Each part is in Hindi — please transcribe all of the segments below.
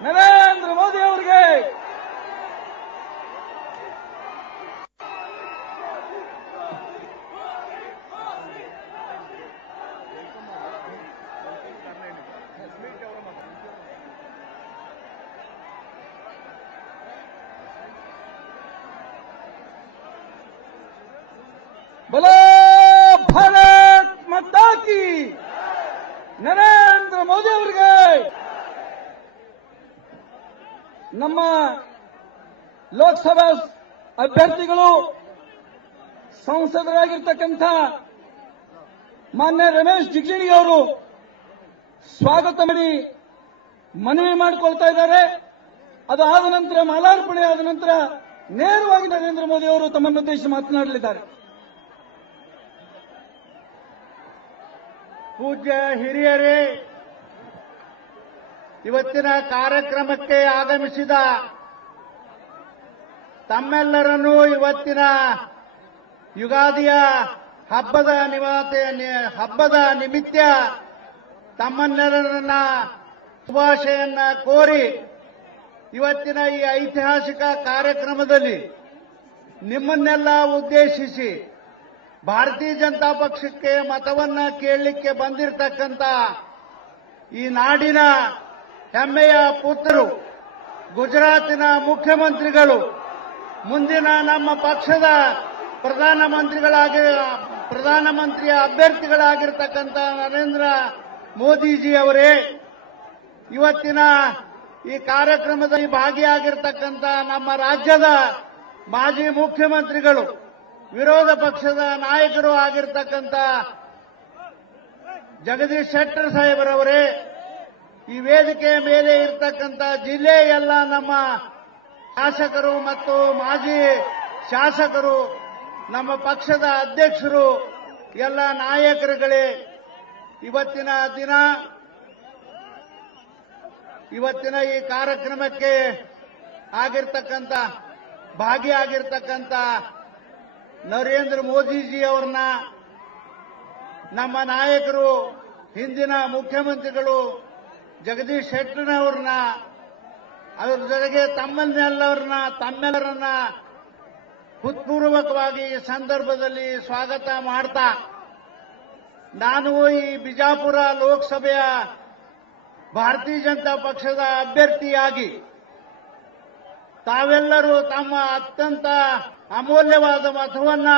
ನರೇಂದ್ರ ಮೋದಿ ಅವರಿಗೆ बोलो भारत माता की ನರೇಂದ್ರ ಮೋದಿ ಅವರಿಗೆ ನಮ್ಮ ಲೋಕಸಭಾ ಅಭ್ಯರ್ಥಿಗಳು ಸಂಸದರಾಗಿರ್ತಕ್ಕಂಥ ಮಾನ್ಯ ರಮೇಶ್ ಜಿಗಜಿಣಗಿ ಅವರು ಸ್ವಾಗತ ಮಾಡಿ ಮನವಿ ಮಾಡಿಕೊಳ್ತಾ ಇದ್ದಾರೆ. ಅದಾದ ನಂತರ ಮಾಲಾರ್ಪಣೆ ಆದ ನಂತರ ನೇರವಾಗಿ ನರೇಂದ್ರ ಮೋದಿ ಅವರು ತಮ್ಮನ್ನು ಉದ್ದೇಶಿಸಿ ಮಾತನಾಡಲಿದ್ದಾರೆ. ಪೂಜ್ಯ ಹಿರಿಯರೇ, ಇವತ್ತಿನ ಕಾರ್ಯಕ್ರಮಕ್ಕೆ ಆಗಮಿಸಿದ ತಮ್ಮೆಲ್ಲರನ್ನೂ ಇವತ್ತಿನ ಯುಗಾದಿಯ ಹಬ್ಬದ ನಿಮಿತ್ತ ತಮ್ಮನ್ನೆಲ್ಲರನ್ನ ಶುಭಾಶಯನ್ನ ಕೋರಿ ಇವತ್ತಿನ ಈ ಐತಿಹಾಸಿಕ ಕಾರ್ಯಕ್ರಮದಲ್ಲಿ ನಿಮ್ಮನ್ನೆಲ್ಲ ಉದ್ದೇಶಿಸಿ ಭಾರತೀಯ ಜನತಾ ಪಕ್ಷಕ್ಕೆ ಮತವನ್ನ ಕೇಳಲಿಕ್ಕೆ ಬಂದಿರತಕ್ಕಂತ ಈ ನಾಡಿನ ಹೆಮ್ಮೆಯ ಪುತ್ರರು, ಗುಜರಾತಿನ ಮುಖ್ಯಮಂತ್ರಿಗಳು, ಮುಂದಿನ ನಮ್ಮ ಪಕ್ಷದ ಪ್ರಧಾನಮಂತ್ರಿಯ ಅಭ್ಯರ್ಥಿಗಳಾಗಿರ್ತಕ್ಕಂಥ ನರೇಂದ್ರ ಮೋದಿಜಿ ಅವರೇ, ಇವತ್ತಿನ ಈ ಕಾರ್ಯಕ್ರಮದಲ್ಲಿ ಭಾಗಿಯಾಗಿರ್ತಕ್ಕಂಥ ನಮ್ಮ ರಾಜ್ಯದ ಮಾಜಿ ಮುಖ್ಯಮಂತ್ರಿಗಳು, ವಿರೋಧ ಪಕ್ಷದ ನಾಯಕರು ಆಗಿರ್ತಕ್ಕಂಥ ಜಗದೀಶ್ ಶೆಟ್ಟರ್ ಸಾಹೇಬರವರೇ, ಈ ವೇದಿಕೆಯ ಮೇಲೆ ಇರತಕ್ಕಂಥ ಜಿಲ್ಲೆಯ ಎಲ್ಲ ನಮ್ಮ ಶಾಸಕರು ಮತ್ತು ಮಾಜಿ ಶಾಸಕರು, ನಮ್ಮ ಪಕ್ಷದ ಅಧ್ಯಕ್ಷರು, ಎಲ್ಲ ನಾಯಕರುಗಳೇ, ಇವತ್ತಿನ ಈ ಕಾರ್ಯಕ್ರಮಕ್ಕೆ ಭಾಗಿಯಾಗಿರ್ತಕ್ಕಂಥ ನರೇಂದ್ರ ಮೋದಿಜಿ ಅವರನ್ನ, ನಮ್ಮ ನಾಯಕರು, ಹಿಂದಿನ ಮುಖ್ಯಮಂತ್ರಿಗಳು ಜಗದೀಶ್ ಶೆಟ್ಟರ್ನವ್ರನ್ನ, ಅದರ ಜೊತೆಗೆ ತಮ್ಮೆಲ್ಲರನ್ನ ಹೃತ್ಪೂರ್ವಕವಾಗಿ ಈ ಸಂದರ್ಭದಲ್ಲಿ ಸ್ವಾಗತ ಮಾಡ್ತಾ, ನಾನು ಈ ಬಿಜಾಪುರ ಲೋಕಸಭೆಯ ಭಾರತೀಯ ಜನತಾ ಪಕ್ಷದ ಅಭ್ಯರ್ಥಿಯಾಗಿ ತಾವೆಲ್ಲರೂ ತಮ್ಮ ಅತ್ಯಂತ ಅಮೂಲ್ಯವಾದ ಮತವನ್ನ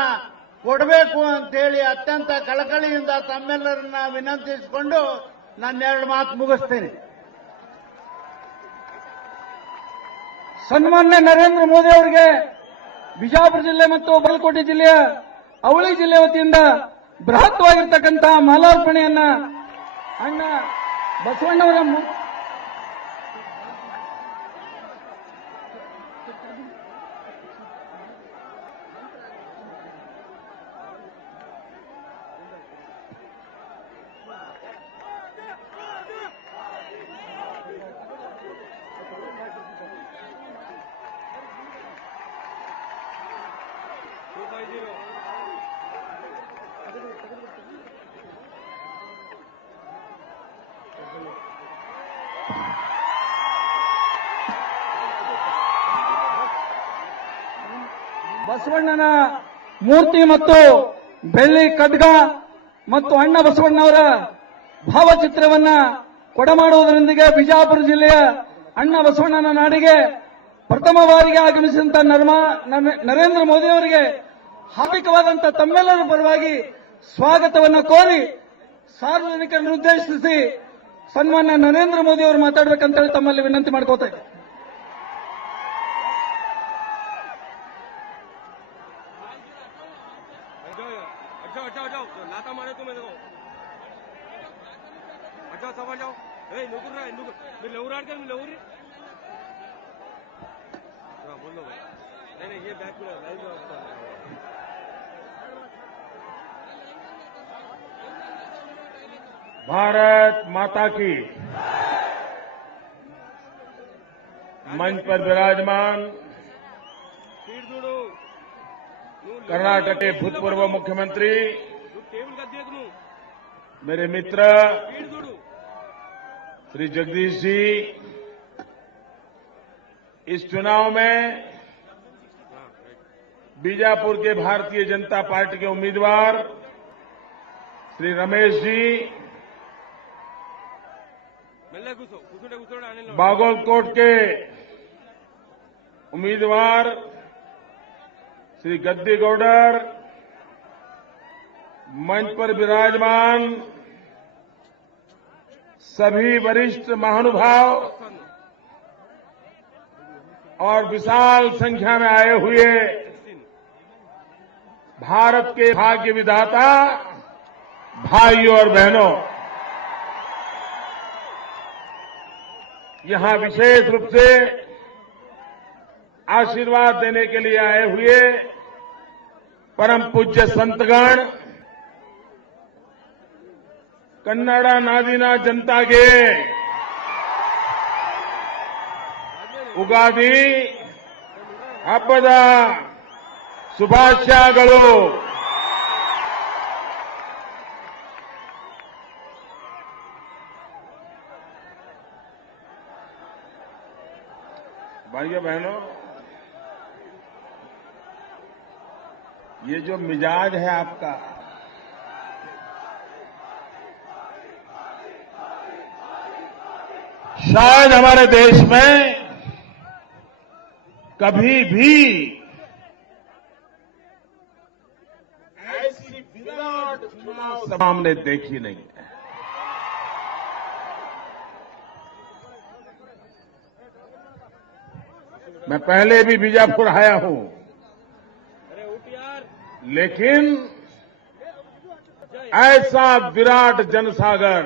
ಕೊಡಬೇಕು ಅಂತೇಳಿ ಅತ್ಯಂತ ಕಳಕಳಿಯಿಂದ ತಮ್ಮೆಲ್ಲರನ್ನ ವಿನಂತಿಸಿಕೊಂಡು ನನ್ನೆರಡು ಮಾತು ಮುಗಿಸ್ತೇನೆ. ಸನ್ಮಾನ್ಯ ನರೇಂದ್ರ ಮೋದಿ ಅವರಿಗೆ ಬಿಜಾಪುರ ಜಿಲ್ಲೆ ಮತ್ತು ಬಾಗಲಕೋಟೆ ಜಿಲ್ಲೆಯ ಅವಳಿ ಜಿಲ್ಲೆ ವತಿಯಿಂದ ಬೃಹತ್ವಾಗಿರ್ತಕ್ಕಂತಹ ಮಾಲಾರ್ಪಣೆಯನ್ನ ಅಣ್ಣ ಬಸವಣ್ಣವರ ಬಸವಣ್ಣನ ಮೂರ್ತಿ ಮತ್ತು ಬೆಳ್ಳಿ ಖಡ್ಗ ಮತ್ತು ಅಣ್ಣ ಬಸವಣ್ಣವರ ಭಾವಚಿತ್ರವನ್ನ ಕೊಡಮಾಡುವುದರೊಂದಿಗೆ ಬಿಜಾಪುರ ಜಿಲ್ಲೆಯ ಅಣ್ಣ ಬಸವಣ್ಣನ ನಾಡಿಗೆ ಪ್ರಥಮ ಬಾರಿಗೆ ಆಗಮಿಸಿದಂತ ನರೇಂದ್ರ ಮೋದಿ ಅವರಿಗೆ ಹಾರ್ದಿಕವಾದಂತಹ ತಮ್ಮೆಲ್ಲರ ಪರವಾಗಿ ಸ್ವಾಗತವನ್ನು ಕೋರಿ ಸಾರ್ವಜನಿಕರನ್ನು ಉದ್ದೇಶಿಸಿ ಸನ್ಮಾನ್ಯ ನರೇಂದ್ರ ಮೋದಿ ಅವರು ಮಾತಾಡಬೇಕಂತ ಹೇಳಿ ತಮ್ಮಲ್ಲಿ ವಿನಂತಿ ಮಾಡ್ಕೋತಾ ಇದ್ದಾರೆ. भारत माता की मंच पर विराजमान कर्नाटक के भूतपूर्व मुख्यमंत्री मेरे मित्र श्री जगदीश जी, इस चुनाव में बीजापुर के भारतीय जनता पार्टी के उम्मीदवार श्री रमेश जी, बागलकोट के उम्मीदवार श्री गद्दीगौडर, मंच पर विराजमान सभी वरिष्ठ महानुभाव और विशाल संख्या में आए हुए भारत के भाग्य विधाता भाइयों और बहनों, यहां विशेष रूप से आशीर्वाद देने के लिए आए हुए परम पूज्य संतगण, कन्नड़ नादिना जनता के उगादी हब्बद ಶುಭಾಶಯಗಳು। भाइयों बहनों, ये जो मिजाज है आपका, शायद हमारे देश में कभी भी ऐसी विराट चुनाव सभा हमने देखी नहीं है। मैं पहले भी बीजापुर आया हूं, लेकिन ऐसा विराट जनसागर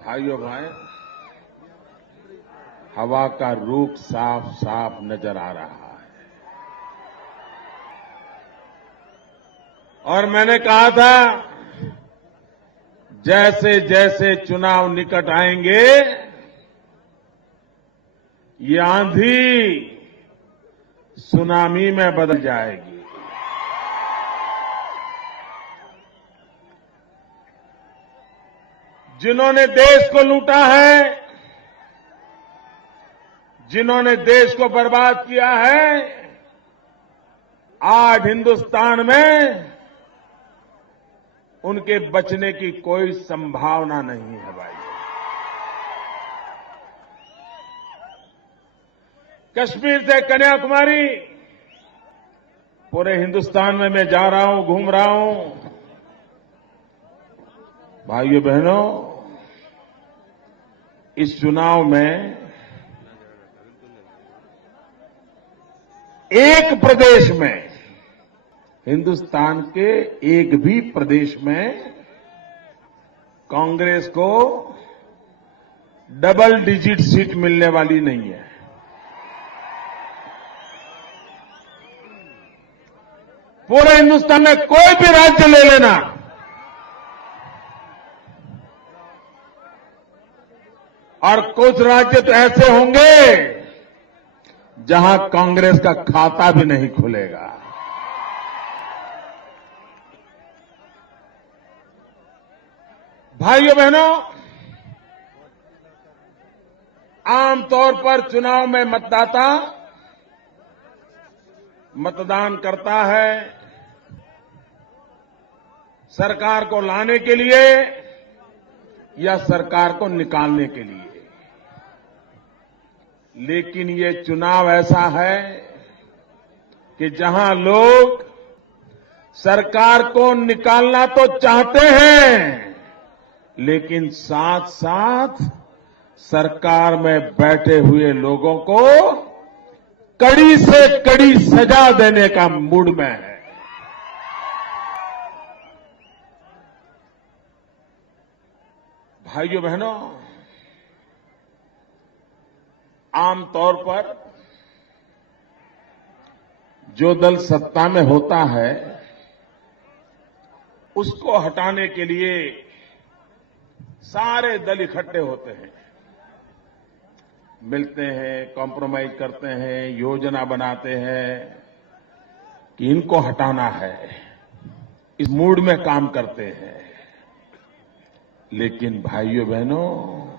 भाइयों भाई, हवा का रूप साफ साफ नजर आ रहा है। और मैंने कहा था, जैसे जैसे चुनाव निकट आएंगे, ये आंधी सुनामी में बदल जाएगी। जिन्होंने देश को लूटा है, जिन्होंने देश को बर्बाद किया है, आज हिंदुस्तान में उनके बचने की कोई संभावना नहीं है भाई। कश्मीर से कन्याकुमारी, पूरे हिंदुस्तान में मैं जा रहा हूं, घूम रहा हूं। भाइयों बहनों, इस चुनाव में एक प्रदेश में, हिंदुस्तान के एक भी प्रदेश में कांग्रेस को डबल डिजिट सीट मिलने वाली नहीं है। पूरे हिंदुस्तान में कोई भी राज्य ले लेना, और कुछ राज्य तो ऐसे होंगे जहां कांग्रेस का खाता भी नहीं खुलेगा। भाइयों बहनों, आमतौर पर चुनाव में मतदाता मतदान करता है सरकार को लाने के लिए या सरकार को निकालने के लिए। लेकिन ये चुनाव ऐसा है कि जहां लोग सरकार को निकालना तो चाहते हैं, लेकिन साथ साथ सरकार में बैठे हुए लोगों को कड़ी से कड़ी सजा देने का मूड में है। भाइयों बहनों, आमतौर पर जो दल सत्ता में होता है, उसको हटाने के लिए सारे दल इकट्ठे होते हैं, मिलते हैं, कॉम्प्रोमाइज करते हैं, योजना बनाते हैं कि इनको हटाना है, इस मूड में काम करते हैं। लेकिन भाइयों बहनों,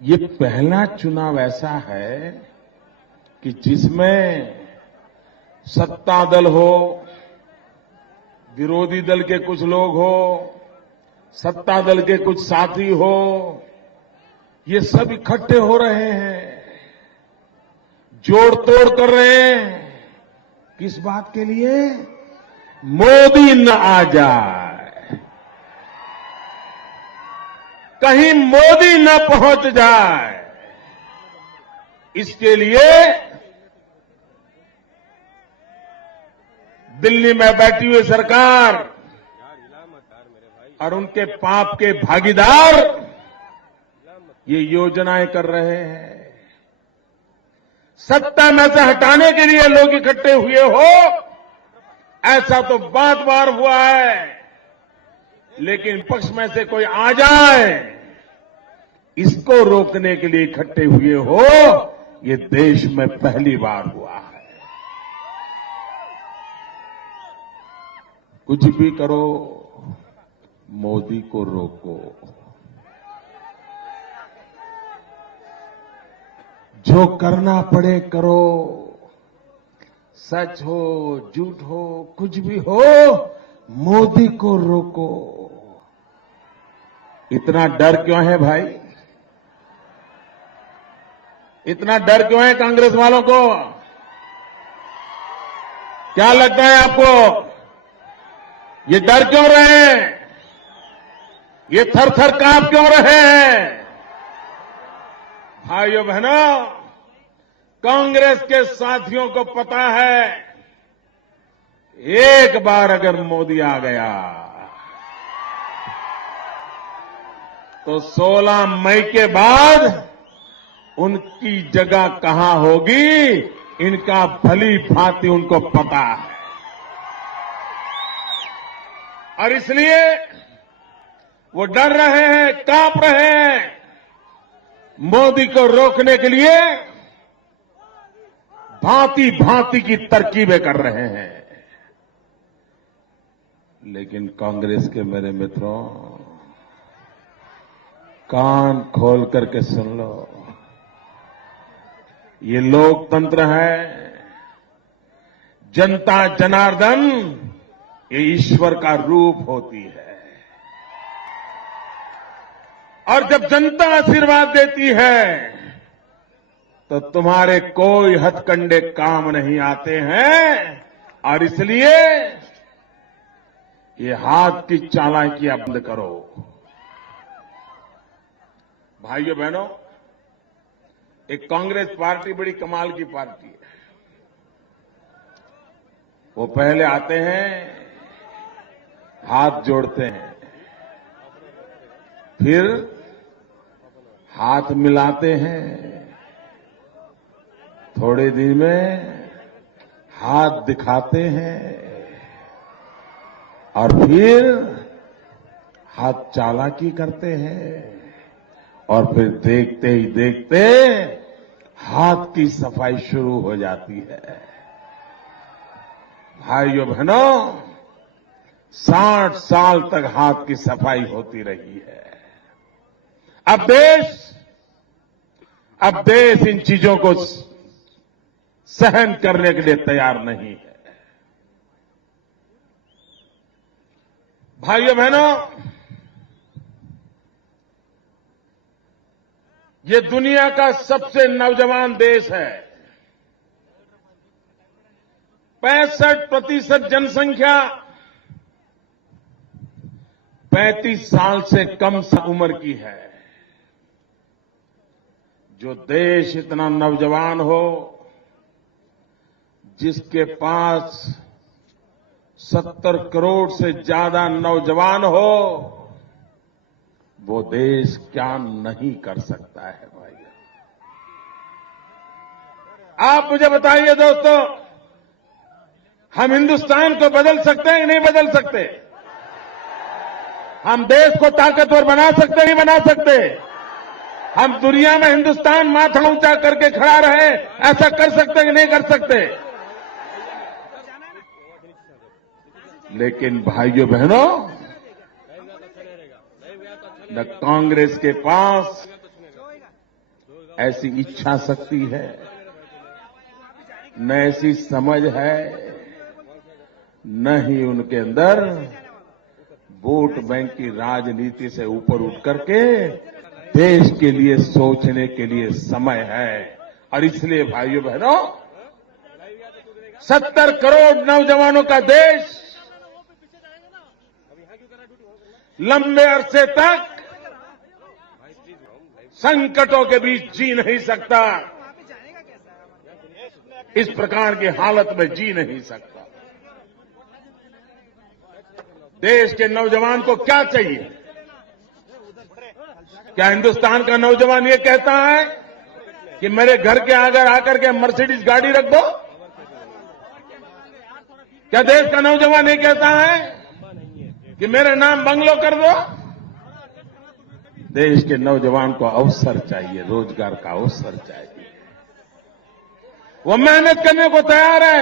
ये पहला चुनाव ऐसा है कि जिसमें सत्ता दल हो, विरोधी दल के कुछ लोग हो, सत्ता दल के कुछ साथी हो, ये सब इकट्ठे हो रहे हैं, जोड़ तोड़ कर रहे हैं। किस बात के लिए? मोदी न आ जाए, कहीं मोदी न पहुंच जाए, इसके लिए दिल्ली में बैठी हुई सरकार और उनके पाप के भागीदार ये योजनाएं कर रहे हैं। सत्ता में से हटाने के लिए लोग इकट्ठे हुए हो, ऐसा तो बात बार हुआ है, लेकिन पक्ष में से कोई आ जाए, इसको रोकने के लिए इकट्ठे हुए हो, ये देश में पहली बार हुआ है। कुछ भी करो, मोदी को रोको। जो करना पड़े करो, सच हो झूठ हो कुछ भी हो, मोदी को रोको। इतना डर क्यों है भाई? इतना डर क्यों है कांग्रेस वालों को? क्या लगता है आपको? ये डर क्यों रहे हैं? ये थर थर कांप क्यों रहे हैं? भाइयों बहनों, कांग्रेस के साथियों को पता है, एक बार अगर मोदी आ गया तो 16 मई के बाद उनकी जगह कहां होगी, इनका भली भांति उनको पता है। और इसलिए वो डर रहे हैं, कांप रहे हैं। मोदी को रोकने के लिए भांति भांति की तरकीबें कर रहे हैं। लेकिन कांग्रेस के मेरे मित्रों, कान खोल करके सुन लो, ये लोकतंत्र है, जनता जनार्दन ये ईश्वर का रूप होती है। और जब जनता आशीर्वाद देती है तो तुम्हारे कोई हथकंडे काम नहीं आते हैं। और इसलिए ये हाथ की चालाकियां बंद करो। भाइयों बहनों, एक कांग्रेस पार्टी बड़ी कमाल की पार्टी है। वो पहले आते हैं, हाथ जोड़ते हैं, फिर हाथ मिलाते हैं, थोड़े दिन में हाथ दिखाते हैं, और फिर हाथ चालाकी करते हैं, और फिर देखते ही देखते हाथ की सफाई शुरू हो जाती है। भाइयों बहनों, 60 साल तक हाथ की सफाई होती रही है। अब देश इन चीजों को सहन करने के लिए तैयार नहीं है। भाइयों बहनों, ये दुनिया का सबसे नौजवान देश है। 65% जनसंख्या 35 साल से कम उम्र की है। जो देश इतना नौजवान हो, जिसके पास 70 करोड़ से ज्यादा नौजवान हो, वो देश क्या नहीं कर सकता है भाई। आप मुझे बताइए दोस्तों, हम हिंदुस्तान को बदल सकते हैं कि नहीं बदल सकते? हम देश को ताकतवर बना सकते हैं, नहीं बना सकते? हम दुनिया में हिंदुस्तान माथा ऊंचा करके खड़ा रहे, ऐसा कर सकते हैं कि नहीं कर सकते? लेकिन भाइयों बहनों, न कांग्रेस के पास ऐसी इच्छा शक्ति है, न ऐसी समझ है, न ही उनके अंदर वोट बैंक की राजनीति से ऊपर उठ करके देश के लिए सोचने के लिए समय है। और इसलिए भाइयों बहनों, 70 करोड़ नौजवानों का देश लंबे अरसे तक संकटों के बीच जी नहीं सकता, इस प्रकार की हालत में जी नहीं सकता। देश के नौजवान को क्या चाहिए? क्या हिंदुस्तान का नौजवान ये कहता है कि मेरे घर के आगे आकर के मर्सिडीज गाड़ी रख दो? क्या देश का नौजवान ये कहता है कि मेरे नाम बंगलो कर दो? देश के नौजवान को अवसर चाहिए, रोजगार का अवसर चाहिए। वो मेहनत करने को तैयार है,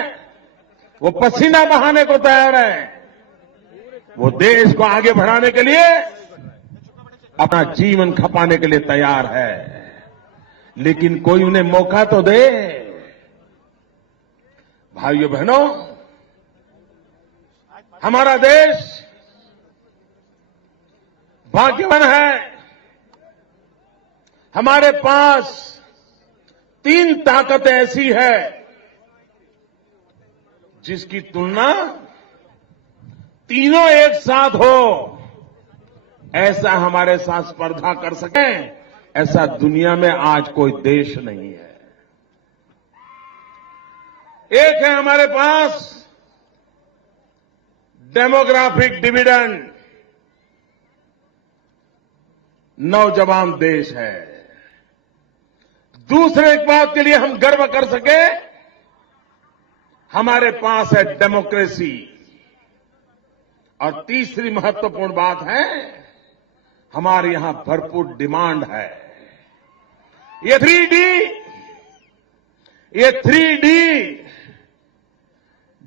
वो पसीना बहाने को तैयार है, वो देश को आगे बढ़ाने के लिए अपना जीवन खपाने के लिए तैयार है, लेकिन कोई उन्हें मौका तो दे। भाइयों बहनों, हमारा देश भाग्यवान है। हमारे पास 3 ताकतें ऐसी है जिसकी तुलना तीनों एक साथ हो, ऐसा हमारे साथ स्पर्धा कर सके, ऐसा दुनिया में आज कोई देश नहीं है। एक है हमारे पास डेमोग्राफिक डिविडेंड, नौजवान देश है। दूसरे एक बात के लिए हम गर्व कर सके, हमारे पास है डेमोक्रेसी। और तीसरी महत्वपूर्ण बात है, हमारे यहां भरपूर डिमांड है। ये 3D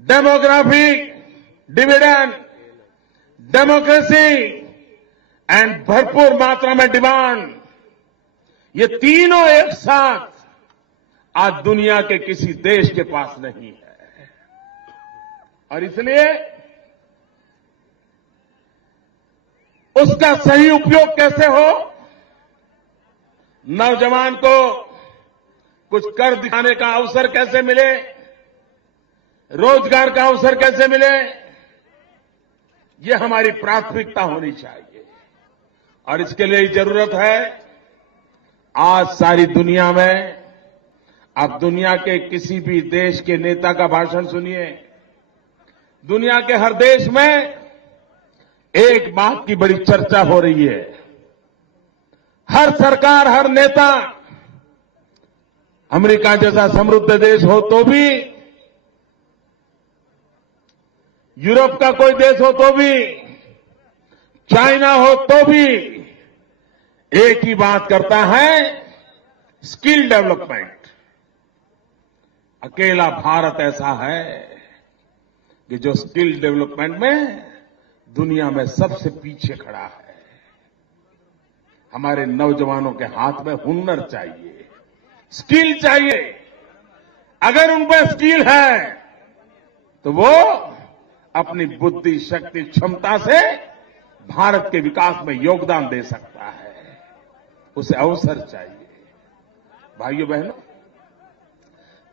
demographic dividend, democracy and भरपूर मात्रा में डिमांड, ये तीनों एक साथ आज दुनिया के किसी देश के पास नहीं है। और इसलिए उसका सही उपयोग कैसे हो, नौजवान को कुछ कर दिखाने का अवसर कैसे मिले, रोजगार का अवसर कैसे मिले, ये हमारी प्राथमिकता होनी चाहिए। और इसके लिए जरूरत है, आज सारी दुनिया में, आप दुनिया के किसी भी देश के नेता का भाषण सुनिए, दुनिया के हर देश में एक बात की बड़ी चर्चा हो रही है। हर सरकार, हर नेता, अमेरिका जैसा समृद्ध देश हो तो भी, यूरोप का कोई देश हो तो भी, चाइना हो तो भी, एक ही बात करता है, स्किल डेवलपमेंट। अकेला भारत ऐसा है कि जो स्किल डेवलपमेंट में दुनिया में सबसे पीछे खड़ा है। हमारे नौजवानों के हाथ में हुनर चाहिए, स्किल चाहिए। अगर उन पर स्किल है तो वो अपनी बुद्धि, शक्ति, क्षमता से भारत के विकास में योगदान दे सकता है। उसे अवसर चाहिए। भाइयों बहनों,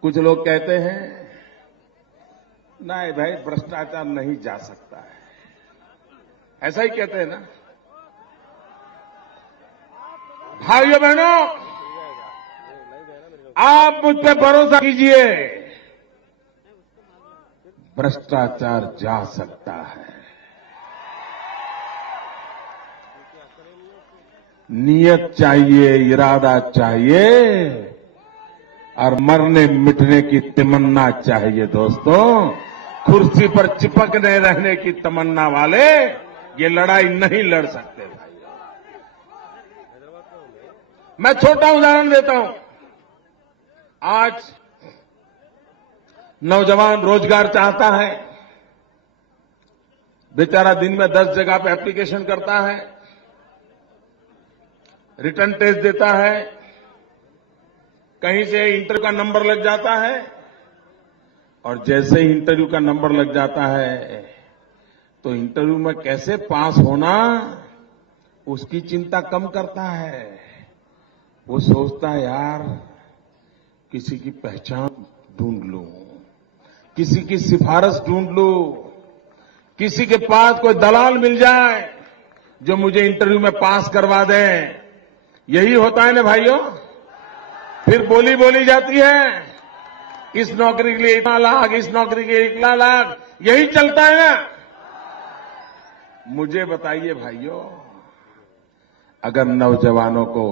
कुछ लोग कहते हैं नहीं भाई, भ्रष्टाचार नहीं जा सकता है, ऐसा ही कहते हैं ना। भाइयों बहनों, आप मुझ पर भरोसा कीजिए, भ्रष्टाचार जा सकता है। नियत चाहिए, इरादा चाहिए और मरने मिटने की तमन्ना चाहिए। दोस्तों, कुर्सी पर चिपकने रहने की तमन्ना वाले ये लड़ाई नहीं लड़ सकते। मैं छोटा उदाहरण देता हूं। आज नौजवान रोजगार चाहता है, बेचारा दिन में 10 जगह पे एप्लीकेशन करता है, रिटर्न टेस्ट देता है, कहीं से इंटरव्यू का नंबर लग जाता है, और जैसे ही इंटरव्यू का नंबर लग जाता है तो इंटरव्यू में कैसे पास होना उसकी चिंता कम करता है। वो सोचता है यार किसी की पहचान ढूंढ लूं, किसी की सिफारिश ढूंढ लूं, किसी के पास कोई दलाल मिल जाए जो मुझे इंटरव्यू में पास करवा दे। यही होता है ना भाइयों। फिर बोली बोली जाती है, इस नौकरी के लिए इतना लाख, इस नौकरी के लिए इतना लाख, यही चलता है ना। मुझे बताइए भाइयों, अगर नौजवानों को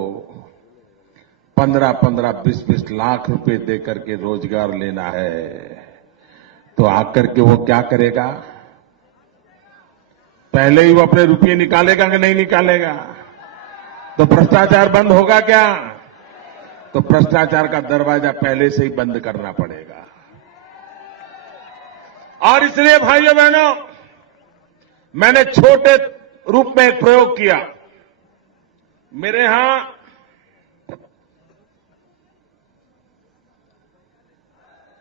15-15, 20-20 लाख रुपए देकर के रोजगार लेना है तो आकर के वो क्या करेगा? पहले ही वो अपने रुपये निकालेगा कि नहीं निकालेगा? तो भ्रष्टाचार बंद होगा क्या? तो भ्रष्टाचार का दरवाजा पहले से ही बंद करना पड़ेगा। और इसलिए भाइयों बहनों, मैंने छोटे रूप में एक प्रयोग किया। मेरे यहां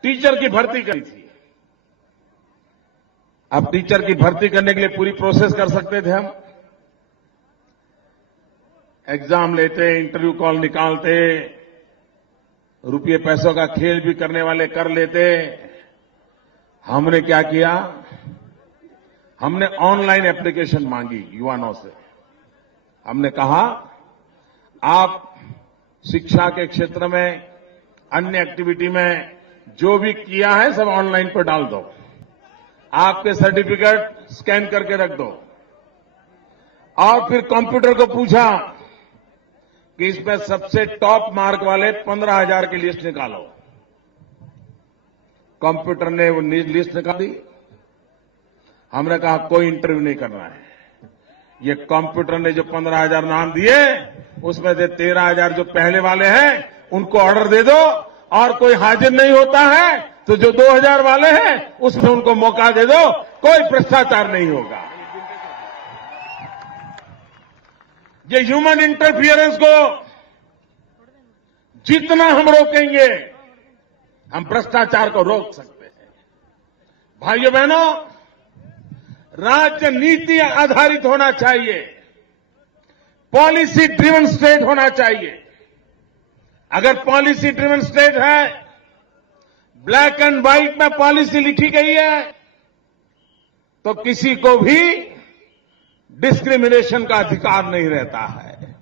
टीचर की भर्ती करी थी। अब टीचर की भर्ती करने के लिए पूरी प्रोसेस कर सकते थे हम। एग्जाम लेते, इंटरव्यू कॉल निकालते, रुपये पैसों का खेल भी करने वाले कर लेते। हमने क्या किया? हमने ऑनलाइन एप्लीकेशन मांगी युवाओं से। हमने कहा आप शिक्षा के क्षेत्र में, अन्य एक्टिविटी में जो भी किया है सब ऑनलाइन पर डाल दो, आपके सर्टिफिकेट स्कैन करके रख दो। और फिर कंप्यूटर को पूछा कि इसमें सबसे टॉप मार्क वाले 15,000 की लिस्ट निकालो। कंप्यूटर ने वो लिस्ट निकाली। हमने कहा कोई इंटरव्यू नहीं करना है। ये कंप्यूटर ने जो 15,000 नाम दिए उसमें से 13,000 जो पहले वाले हैं उनको ऑर्डर दे दो, और कोई हाजिर नहीं होता है तो जो 2,000 वाले हैं उसमें उनको मौका दे दो। कोई भ्रष्टाचार नहीं होगा। ये ह्यूमन इंटरफियरेंस को जितना हम रोकेंगे, हम भ्रष्टाचार को रोक सकते हैं। भाइयों बहनों, राज्य नीति आधारित होना चाहिए, पॉलिसी ड्रिवन स्टेट होना चाहिए। अगर पॉलिसी ड्रिवन स्टेट है, ब्लैक एंड व्हाइट में पॉलिसी लिखी गई है, तो किसी को भी डिस्क्रिमिनेशन का अधिकार नहीं रहता है।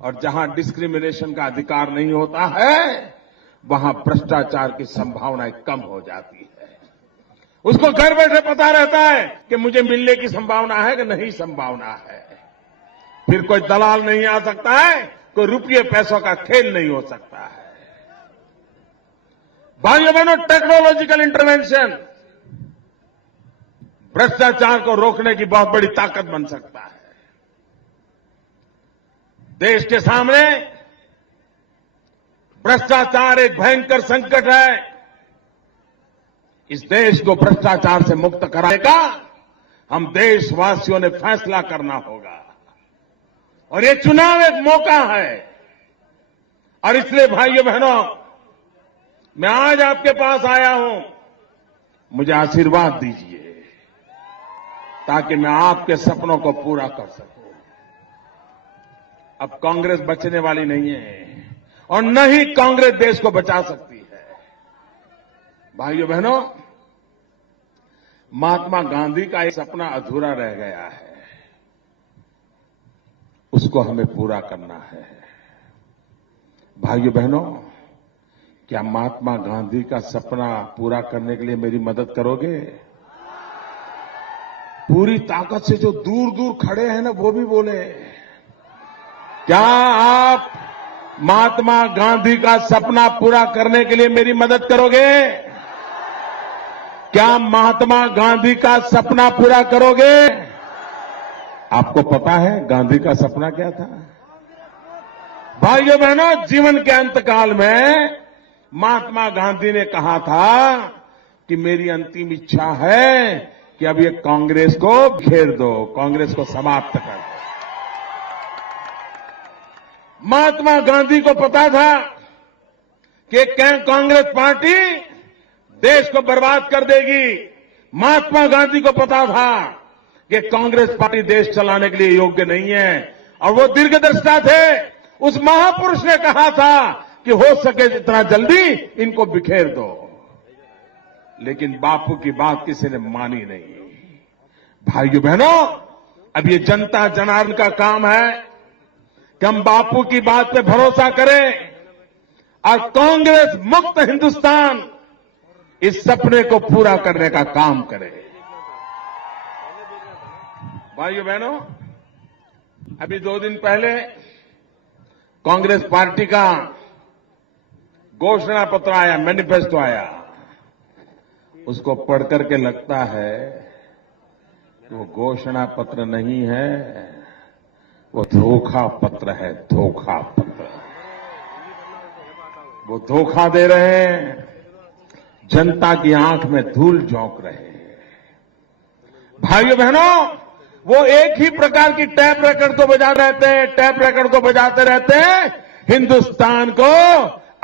और जहां डिस्क्रिमिनेशन का अधिकार नहीं होता है वहां भ्रष्टाचार की संभावनाएं कम हो जाती है। उसको घर बैठे पता रहता है कि मुझे मिलने की संभावना है कि नहीं संभावना है। फिर कोई दलाल नहीं आ सकता है, कोई रुपये पैसों का खेल नहीं हो सकता है। भाइयों बहनों, टेक्नोलॉजिकल इंटरवेंशन भ्रष्टाचार को रोकने की बहुत बड़ी ताकत बन सकता है। देश के सामने भ्रष्टाचार एक भयंकर संकट है। इस देश को भ्रष्टाचार से मुक्त कराने का हम देशवासियों ने फैसला करना होगा। और ये चुनाव एक मौका है। और इसलिए भाइयों बहनों, मैं आज आपके पास आया हूं, मुझे आशीर्वाद दीजिए ताकि मैं आपके सपनों को पूरा कर सकूं। अब कांग्रेस बचने वाली नहीं है और न ही कांग्रेस देश को बचा सकती है। भाइयों बहनों, महात्मा गांधी का एक सपना अधूरा रह गया है, उसको हमें पूरा करना है। भाइयों बहनों, क्या महात्मा गांधी का सपना पूरा करने के लिए मेरी मदद करोगे? पूरी ताकत से जो दूर दूर खड़े हैं ना, वो भी बोले, क्या आप महात्मा गांधी का सपना पूरा करने के लिए मेरी मदद करोगे? क्या महात्मा गांधी का सपना पूरा करोगे? आपको पता है गांधी का सपना क्या था? भाइयों बहनों, जीवन के अंतकाल में महात्मा गांधी ने कहा था कि मेरी अंतिम इच्छा है कि अब ये कांग्रेस को घेर दो, कांग्रेस को समाप्त कर दो। महात्मा गांधी को पता था कि कांग्रेस पार्टी देश को बर्बाद कर देगी। महात्मा गांधी को पता था कि कांग्रेस पार्टी देश चलाने के लिए योग्य नहीं है और वो दीर्घदृष्टा थे। उस महापुरुष ने कहा था कि हो सके जितना जल्दी इनको बिखेर दो, लेकिन बापू की बात किसी ने मानी नहीं। भाइयों बहनों, अब ये जनता जनार्दन का काम है कि हम बापू की बात पे भरोसा करें और कांग्रेस मुक्त हिंदुस्तान इस सपने को पूरा करने का काम करें। भाइयों बहनों, अभी 2 दिन पहले कांग्रेस पार्टी का घोषणा पत्र आया, मैनिफेस्टो आया। उसको पढ़ करके लगता है कि वो घोषणा पत्र नहीं है, वो धोखा पत्र है, धोखा पत्र। वो धोखा दे रहे हैं, जनता की आंख में धूल झोंक रहे हैं। भाइयों बहनों, वो एक ही प्रकार की टैप रिकॉर्ड को बजा रहते हैं, टैप रिकॉर्ड को बजाते रहते हैं। हिंदुस्तान को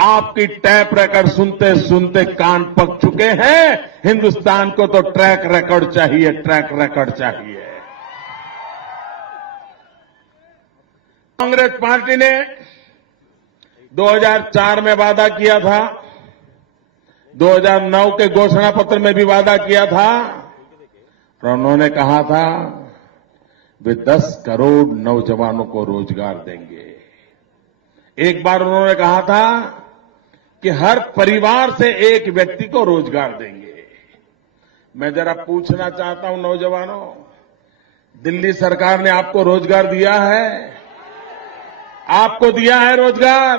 आपकी टैप रिकॉर्ड सुनते सुनते कान पक चुके हैं। हिंदुस्तान को तो ट्रैक रिकॉर्ड चाहिए, ट्रैक रिकॉर्ड चाहिए। कांग्रेस पार्टी ने 2004 में वादा किया था, 2009 के घोषणा पत्र में भी वादा किया था और उन्होंने कहा था वे 10 करोड़ नौजवानों को रोजगार देंगे। एक बार उन्होंने कहा था कि हर परिवार से एक व्यक्ति को रोजगार देंगे। मैं जरा पूछना चाहता हूं नौजवानों, दिल्ली सरकार ने आपको रोजगार दिया है? आपको दिया है रोजगार?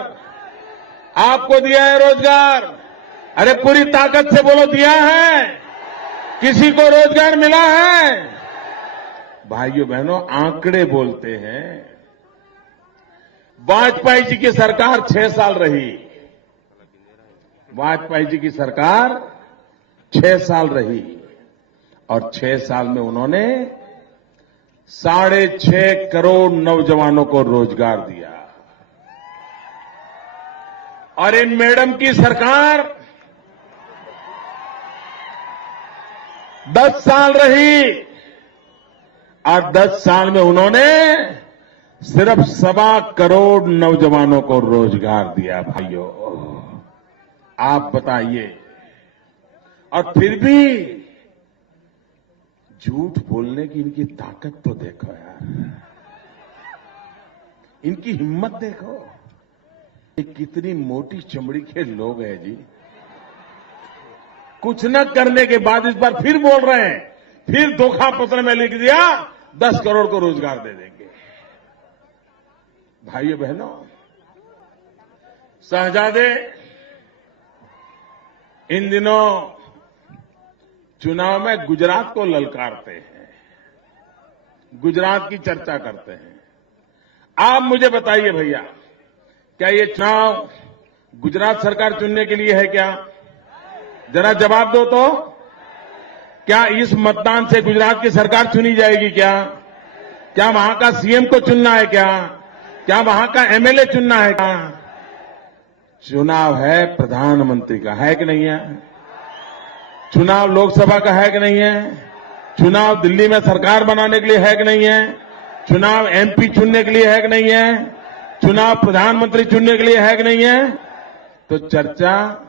आपको दिया है रोजगार? अरे पूरी ताकत से बोलो, दिया है? किसी को रोजगार मिला है? भाइयों बहनों, आंकड़े बोलते हैं। वाजपेयी जी की सरकार 6 साल रही, वाजपेयी जी की सरकार 6 साल रही और 6 साल में उन्होंने 6.5 करोड़ नौजवानों को रोजगार दिया। और इन मैडम की सरकार 10 साल रही और 10 साल में उन्होंने सिर्फ 1.25 करोड़ नौजवानों को रोजगार दिया। भाइयों, आप बताइए, और फिर भी झूठ बोलने की इनकी ताकत तो देखो यार, इनकी हिम्मत देखो। ये कितनी मोटी चमड़ी के लोग हैं जी। कुछ न करने के बाद इस बार फिर बोल रहे हैं, फिर धोखा पत्र में लिख दिया 10 करोड़ को रोजगार दे देंगे। भाइयों बहनों, शहजादे इन दिनों चुनाव में गुजरात को ललकारते हैं, गुजरात की चर्चा करते हैं। आप मुझे बताइए भैया, क्या ये चुनाव गुजरात सरकार चुनने के लिए है क्या? जरा जवाब दो तो। क्या इस मतदान से गुजरात की सरकार चुनी जाएगी क्या? क्या वहां का सीएम को चुनना है क्या? क्या वहां का एमएलए चुनना है क्या? चुनाव है प्रधानमंत्री का, है कि नहीं है? चुनाव लोकसभा का है कि नहीं है? चुनाव दिल्ली में सरकार बनाने के लिए है कि नहीं है? चुनाव एमपी चुनने के लिए है कि नहीं है? चुनाव प्रधानमंत्री चुनने के लिए है कि नहीं है? तो चर्चा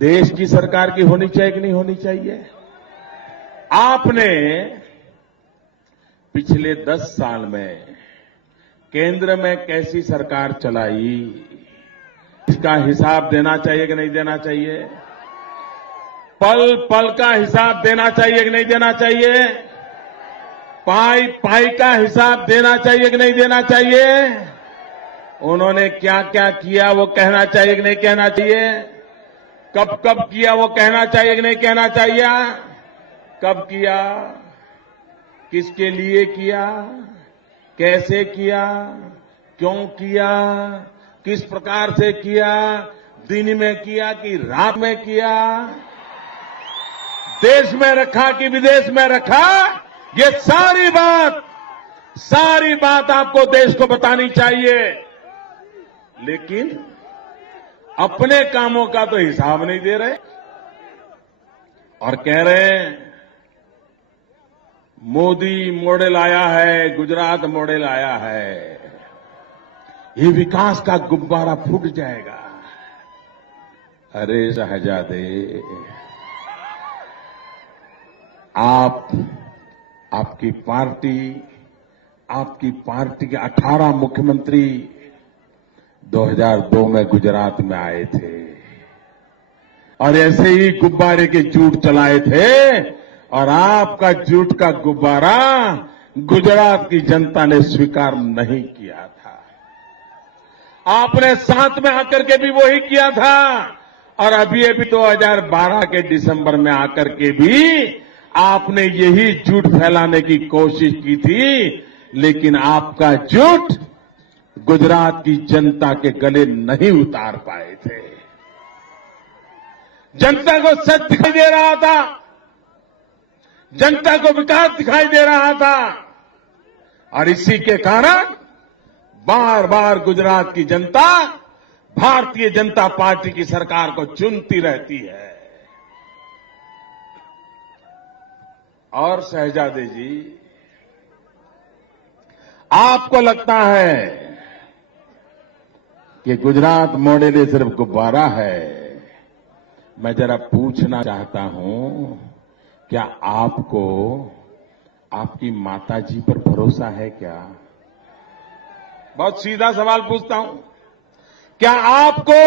देश की सरकार की होनी चाहिए कि नहीं होनी चाहिए? आपने पिछले 10 साल में केंद्र में कैसी सरकार चलाई, इसका हिसाब देना चाहिए कि नहीं देना चाहिए? पल पल का हिसाब देना चाहिए कि नहीं देना चाहिए? पाई पाई का हिसाब देना चाहिए कि नहीं देना चाहिए? उन्होंने क्या क्या किया वो कहना चाहिए कि नहीं कहना चाहिए? कब कब किया वो कहना चाहिए कि नहीं कहना चाहिए? कब किया, किसके लिए किया, कैसे किया, क्यों किया, किस प्रकार से किया, दिन में किया कि रात में किया, देश में रखा कि विदेश में रखा, ये सारी बात सारी बात आपको देश को बतानी चाहिए, लेकिन अपने कामों का तो हिसाब नहीं दे रहे और कह रहे हैं मोदी मॉडल आया है, गुजरात मॉडल आया है, ये विकास का गुब्बारा फूट जाएगा। अरे शहजादे, आपकी पार्टी के 18 मुख्यमंत्री 2002 में गुजरात में आए थे और ऐसे ही गुब्बारे के झूठ चलाए थे और आपका झूठ का गुब्बारा गुजरात की जनता ने स्वीकार नहीं किया था। आपने साथ में आकर के भी वही किया था और अभी 2012 के दिसंबर में आकर के भी आपने यही झूठ फैलाने की कोशिश की थी, लेकिन आपका झूठ गुजरात की जनता के गले नहीं उतार पाए थे। जनता को सच दिखाई दे रहा था, जनता को विकास दिखाई दे रहा था और इसी के कारण बार बार गुजरात की जनता भारतीय जनता पार्टी की सरकार को चुनती रहती है। और शहजादे जी, आपको लगता है कि गुजरात मॉडल सिर्फ गुब्बारा है। मैं जरा पूछना चाहता हूं, क्या आपको आपकी माताजी पर भरोसा है क्या? बहुत सीधा सवाल पूछता हूं, क्या आपको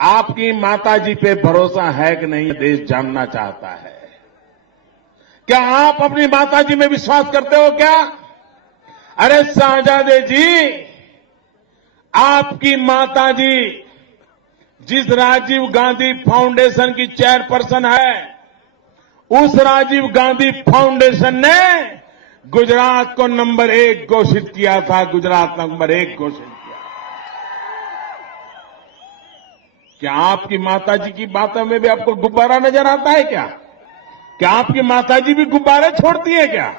आपकी माताजी पे भरोसा है कि नहीं? देश जानना चाहता है। क्या आप अपनी माताजी में विश्वास करते हो क्या? अरे शहजादे जी, आपकी माताजी जिस राजीव गांधी फाउंडेशन की चेयरपर्सन है, उस राजीव गांधी फाउंडेशन ने गुजरात को नंबर 1 घोषित किया था। गुजरात नंबर 1 घोषित किया। क्या आपकी माताजी की बातों में भी आपको गुब्बारा नजर आता है क्या? क्या आपकी माताजी भी गुब्बारे छोड़ती है क्या?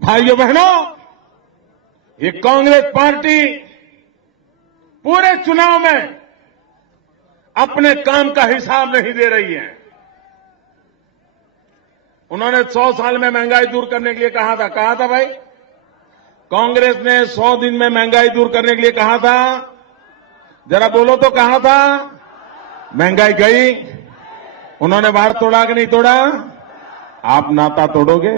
भाइयों बहनों, ये कांग्रेस पार्टी पूरे चुनाव में अपने काम का हिसाब नहीं दे रही है। उन्होंने 100 साल में महंगाई दूर करने के लिए कहा था भाई? कांग्रेस ने 100 दिन में महंगाई दूर करने के लिए कहा था? जरा बोलो तो, कहा था? महंगाई गई? उन्होंने वादा तोड़ा कि नहीं तोड़ा? आप नाता तोड़ोगे?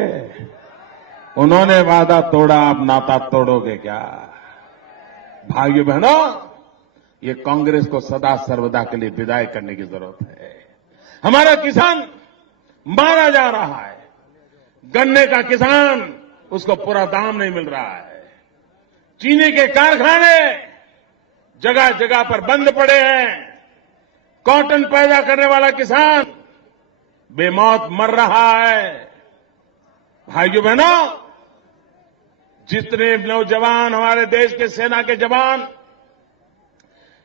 उन्होंने वादा तोड़ा, आप नाता तोड़ोगे क्या? भाइयों बहनों, ये कांग्रेस को सदा सर्वदा के लिए विदाई करने की जरूरत है। हमारा किसान मारा जा रहा है। गन्ने का किसान, उसको पूरा दाम नहीं मिल रहा है। चीनी के कारखाने जगह जगह पर बंद पड़े हैं। कॉटन पैदा करने वाला किसान बेमौत मर रहा है। भाइयों बहनों, जितने नौजवान हमारे देश के सेना के जवान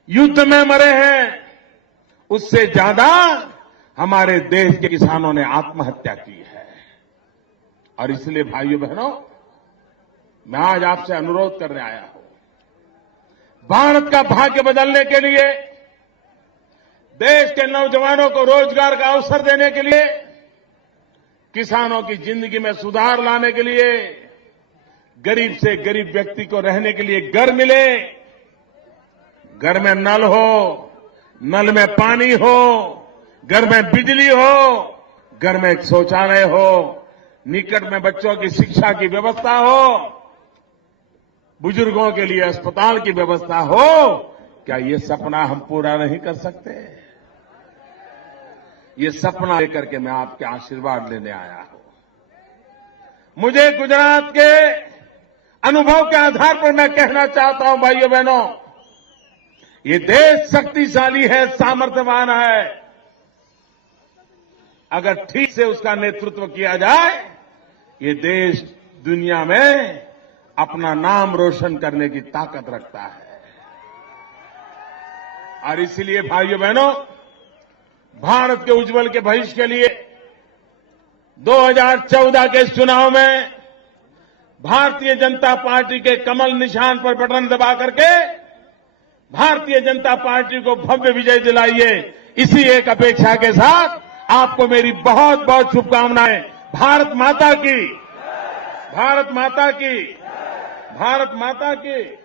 युद्ध में मरे हैं, उससे ज्यादा हमारे देश के किसानों ने आत्महत्या की है। और इसलिए भाइयों बहनों, मैं आज आपसे अनुरोध करने आया हूं, भारत का भाग्य बदलने के लिए, देश के नौजवानों को रोजगार का अवसर देने के लिए, किसानों की जिंदगी में सुधार लाने के लिए, गरीब से गरीब व्यक्ति को रहने के लिए घर मिले, घर में नल हो, नल में पानी हो, घर में बिजली हो, घर में एक शौचालय हो, निकट में बच्चों की शिक्षा की व्यवस्था हो, बुजुर्गों के लिए अस्पताल की व्यवस्था हो, क्या ये सपना हम पूरा नहीं कर सकते? ये सपना लेकर के मैं आपके आशीर्वाद लेने आया हूं। मुझे गुजरात के अनुभव के आधार पर मैं कहना चाहता हूं, भाइयों बहनों, ये देश शक्तिशाली है, सामर्थ्यवान है। अगर ठीक से उसका नेतृत्व किया जाए, ये देश दुनिया में अपना नाम रोशन करने की ताकत रखता है। और इसलिए भाइयों बहनों, भारत के उज्जवल के भविष्य के लिए 2014 के इस चुनाव में भारतीय जनता पार्टी के कमल निशान पर बटन दबा करके भारतीय जनता पार्टी को भव्य विजय दिलाइए। इसी एक अपेक्षा के साथ आपको मेरी बहुत बहुत शुभकामनाएं। भारत माता की, भारत माता की, भारत माता की।